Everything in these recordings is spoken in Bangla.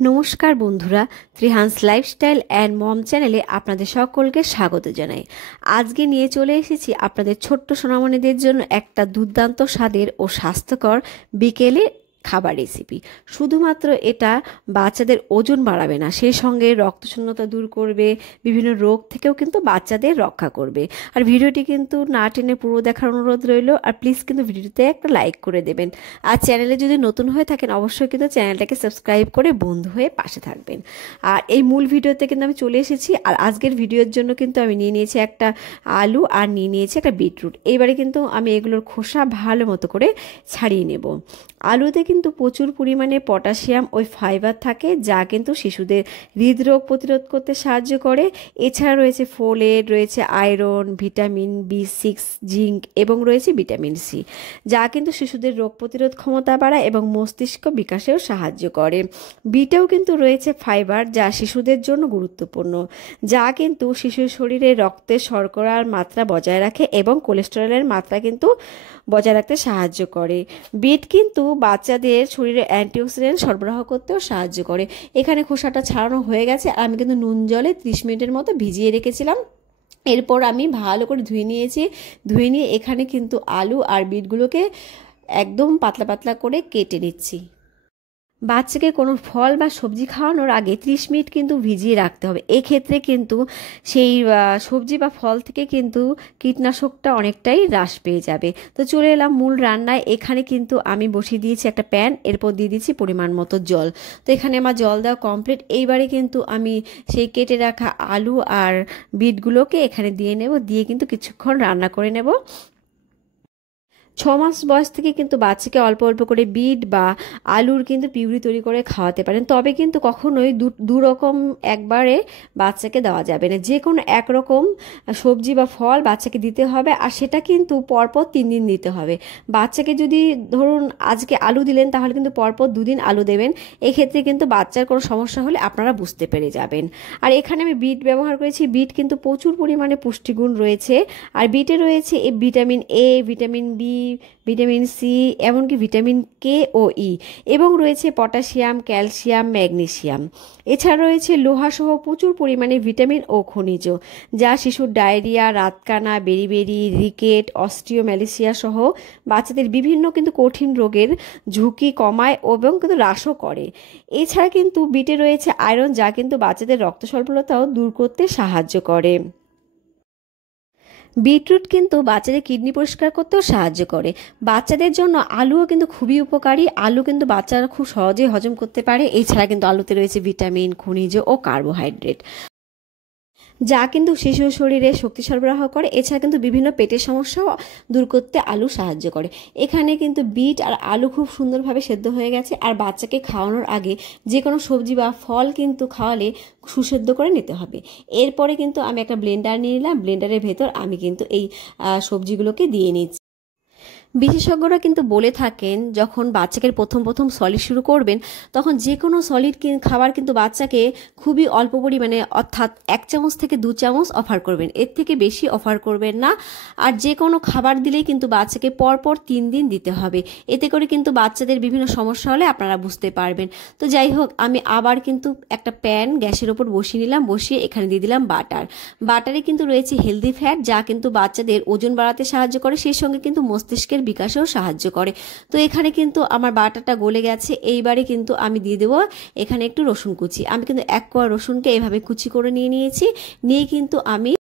নমস্কার বন্ধুরা, ত্রিহান্স লাইফস্টাইল অ্যান্ড মম চ্যানেলে আপনাদের সকলকে স্বাগত জানাই। আজকে নিয়ে চলে এসেছি আপনাদের ছোট্ট সোনামণিদের জন্য একটা দুর্দান্ত স্বাদের ও স্বাস্থ্যকর বিকেলে খাবার রেসিপি। শুধুমাত্র এটা বাচ্চাদের ওজন বাড়াবে না, সেই সঙ্গে রক্তশূন্যতা দূর করবে, বিভিন্ন রোগ থেকেও কিন্তু বাচ্চাদের রক্ষা করবে। আর ভিডিওটি কিন্তু না টেনে পুরো দেখার অনুরোধ রইল। আর প্লিজ কিন্তু ভিডিওতে একটা লাইক করে দেবেন। আর চ্যানেলে যদি নতুন হয়ে থাকেন অবশ্যই কিন্তু চ্যানেলটাকে সাবস্ক্রাইব করে বন্ধু হয়ে পাশে থাকবেন। আর এই মূল ভিডিওতে কিন্তু আমি চলে এসেছি। আর আজকের ভিডিওর জন্য কিন্তু আমি নিয়ে নিয়েছি একটা আলু আর নিয়ে নিয়েছি একটা বিটরুট। এইবারে কিন্তু আমি এগুলোর খোসা ভালো মতো করে ছাড়িয়ে নেব। আলুতে কিন্তু প্রচুর পরিমাণে পটাশিয়াম ও ফাইবার থাকে, যা কিন্তু শিশুদের হৃদরোগ প্রতিরোধ করতে সাহায্য করে। এছাড়া রয়েছে ফোলেট, রয়েছে আয়রন, ভিটামিন বি6, জিঙ্ক এবং রয়েছে ভিটামিন সি, যা কিন্তু শিশুদের রোগ প্রতিরোধ ক্ষমতা বাড়ায় এবং মস্তিষ্ক বিকাশেও সাহায্য করে। বিটেও কিন্তু রয়েছে ফাইবার, যা শিশুদের জন্য গুরুত্বপূর্ণ, যা কিন্তু শিশুর শরীরে রক্তে শর্করার মাত্রা বজায় রাখে এবং কোলেস্টেরলের মাত্রা কিন্তু বজায় রাখতে সাহায্য করে। বিট কিন্তু বাচ্চাদের শরীরে অ্যান্টিঅক্সিডেন্ট সরবরাহ করতেও সাহায্য করে। এখানে খোসাটা ছাড়ানো হয়ে গেছে, আমি কিন্তু নুন জলে 30 মিনিটের মতো ভিজিয়ে রেখেছিলাম। এরপর আমি ভালো করে ধুয়ে নিয়েছি। ধুয়ে নিয়ে এখানে কিন্তু আলু আর বিটগুলোকে একদম পাতলা পাতলা করে কেটে নিচ্ছি। বাচ্চাকে কোনো ফল বা সবজি খাওয়ানোর আগে 30 মিনিট কিন্তু ভিজিয়ে রাখতে হবে। এক্ষেত্রে কিন্তু সেই সবজি বা ফল থেকে কিন্তু কীটনাশকটা অনেকটাই হ্রাস পেয়ে যাবে। তো চলে এলাম মূল রান্নায়। এখানে কিন্তু আমি বসিয়ে দিয়েছি একটা প্যান, এরপর দিয়ে দিচ্ছি পরিমাণ মতো জল। তো এখানে আমার জল দেওয়া কমপ্লিট। এইবারে কিন্তু আমি সেই কেটে রাখা আলু আর বিটগুলোকে এখানে দিয়ে নেব, দিয়ে কিন্তু কিছুক্ষণ রান্না করে নেব। 6 মাস বয়স থেকে কিন্তু বাচ্চাকে অল্প অল্প করে বিট বা আলুর কিন্তু পিউরি তৈরি করে খাওয়াতে পারেন। তবে কিন্তু কখনোই দু রকম একবারে বাচ্চাকে দেওয়া যাবে না। যে কোনো একরকম সবজি বা ফল বাচ্চাকে দিতে হবে, আর সেটা কিন্তু পরপর 3 দিন দিতে হবে। বাচ্চাকে যদি ধরুন আজকে আলু দিলেন, তাহলে কিন্তু পরপর 2 দিন আলু দেবেন। এক্ষেত্রে কিন্তু বাচ্চার কোনো সমস্যা হলে আপনারা বুঝতে পেরে যাবেন। আর এখানে আমি বিট ব্যবহার করেছি। বিট কিন্তু প্রচুর পরিমাণে পুষ্টিগুণ রয়েছে। আর বিটে রয়েছে vitamin A, vitamin B, vitamin C, এমনকি ভিটামিন কে ও ই, এবং রয়েছে পটাশিয়াম, ক্যালসিয়াম, ম্যাগনেসিয়াম। এছাড়া রয়েছে লোহাসহ প্রচুর পরিমাণে ভিটামিন ও খনিজ, যা শিশুর ডায়রিয়া, রাতকানা, বেরিবেরি, রিকেট, অস্টিওম্যালিসিয়া সহ বাচ্চাদের বিভিন্ন কিন্তু কঠিন রোগের ঝুঁকি কমায় এবং কিন্তু হ্রাসও করে। এছাড়া কিন্তু বিটে রয়েছে আয়রন, যা কিন্তু বাচ্চাদের রক্ত স্বল্পতাও দূর করতে সাহায্য করে। বিটরুট কিন্তু বাচ্চাদের কিডনি পরিষ্কার করতেও সাহায্য করে। বাচ্চাদের জন্য আলুও কিন্তু খুবই উপকারী। আলু কিন্তু বাচ্চারা খুব সহজেই হজম করতে পারে। এছাড়া কিন্তু আলুতে রয়েছে ভিটামিন, খনিজ ও কার্বোহাইড্রেট, যা কিন্তু শিশুর শরীরে শক্তি সরবরাহ করে। এছাড়া কিন্তু বিভিন্ন পেটের সমস্যাও দূর করতে আলু সাহায্য করে। এখানে কিন্তু বিট আর আলু খুব সুন্দরভাবে সেদ্ধ হয়ে গেছে। আর বাচ্চাকে খাওয়ানোর আগে যে কোনো সবজি বা ফল কিন্তু খাওয়ালে সুসেদ্ধ করে নিতে হবে। এরপরে কিন্তু আমি একটা ব্লেন্ডার নিয়ে নিলাম। ব্লেন্ডারের ভেতর আমি কিন্তু এই সবজিগুলোকে দিয়ে নিচ্ছি। বিশেষজ্ঞরা কিন্তু বলে থাকেন, যখন বাচ্চাকে প্রথম প্রথম সলিড শুরু করবেন, তখন যে কোনো সলিড খাবার কিন্তু বাচ্চাকে খুবই অল্প পরিমাণে, অর্থাৎ 1 চামচ থেকে 2 চামচ অফার করবেন, এর থেকে বেশি অফার করবেন না। আর যে কোনো খাবার দিলেই কিন্তু বাচ্চাকে পরপর 3 দিন দিতে হবে। এতে করে কিন্তু বাচ্চাদের বিভিন্ন সমস্যা হলে আপনারা বুঝতে পারবেন। তো যাই হোক, আমি আবার কিন্তু একটা প্যান গ্যাসের ওপর বসিয়ে নিলাম। বসিয়ে এখানে দিয়ে দিলাম বাটার। বাটারে কিন্তু রয়েছে হেলদি ফ্যাট, যা কিন্তু বাচ্চাদের ওজন বাড়াতে সাহায্য করে, সেই সঙ্গে কিন্তু মস্তিষ্কের বিকাশেও সাহায্য করে। তো এখানে কিন্তু আমার বাটারটা গলে গেছে। এইবারে কিন্তু আমি দিয়ে দেবো এখানে একটু রসুন কুচি। আমি কিন্তু 1 কোয়া রসুনকে এভাবে কুচি করে নিয়েছি। নিয়ে কিন্তু আমি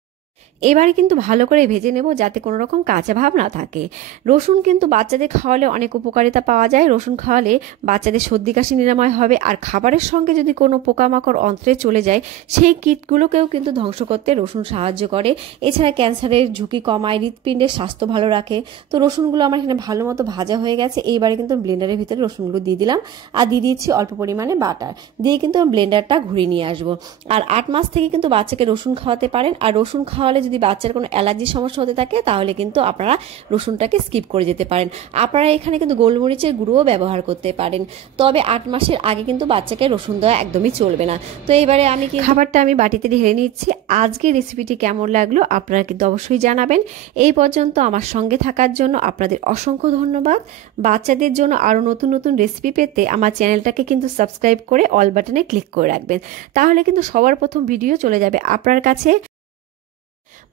এবারে কিন্তু ভালো করে ভেজে নেব, যাতে কোনো রকম কাঁচা ভাব না থাকে। রসুন কিন্তু বাচ্চাদের খাওয়ালে অনেক উপকারিতা পাওয়া যায়। রসুন খাওয়ালে বাচ্চাদের সর্দি কাশি নিরাময় হবে। আর খাবারের সঙ্গে যদি কোনো পোকামাকড় অন্ত্রে চলে যায়, সেই কীটগুলোকেও কিন্তু ধ্বংস করতে রসুন সাহায্য করে। এছাড়া ক্যান্সারের ঝুঁকি কমায়, হৃৎপিণ্ডের স্বাস্থ্য ভালো রাখে। তো রসুনগুলো আমার এখানে ভালো মতো ভাজা হয়ে গেছে। এইবারে কিন্তু ব্লেন্ডারের ভিতরে রসুনগুলো দিয়ে দিলাম, আর দিয়ে দিচ্ছি অল্প পরিমাণে বাটার। দিয়ে কিন্তু ব্লেন্ডারটা ঘুরিয়ে নিয়ে আসবো। আর 8 মাস থেকে কিন্তু বাচ্চাকে রসুন খাওয়াতে পারেন। আর রসুন খাওয়ালে যদি বাচ্চার কোনো অ্যালার্জির সমস্যা হতে থাকে তাহলে কিন্তু আপনারা রসুনটাকে স্কিপ করে যেতে পারেন। আপনারা এখানে কিন্তু গোলমরিচের গুঁড়োও ব্যবহার করতে পারেন, তবে 8 মাসের আগে কিন্তু বাচ্চাকে রসুন দেওয়া একদমই চলবে না। তো এবারে আমি খাবারটা আমি বাটিতে ঢেলে নিচ্ছি। আজকের রেসিপিটি কেমন লাগলো আপনারা কিন্তু অবশ্যই জানাবেন। এই পর্যন্ত আমার সঙ্গে থাকার জন্য আপনাদের অসংখ্য ধন্যবাদ। বাচ্চাদের জন্য আরও নতুন নতুন রেসিপি পেতে আমার চ্যানেলটাকে কিন্তু সাবস্ক্রাইব করে অল বাটনে ক্লিক করে রাখবেন, তাহলে কিন্তু সবার প্রথম ভিডিও চলে যাবে আপনার কাছে।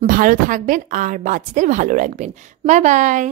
ভালো থাকবেন আর বাচ্চাদের ভালো রাখবেন। Bye bye.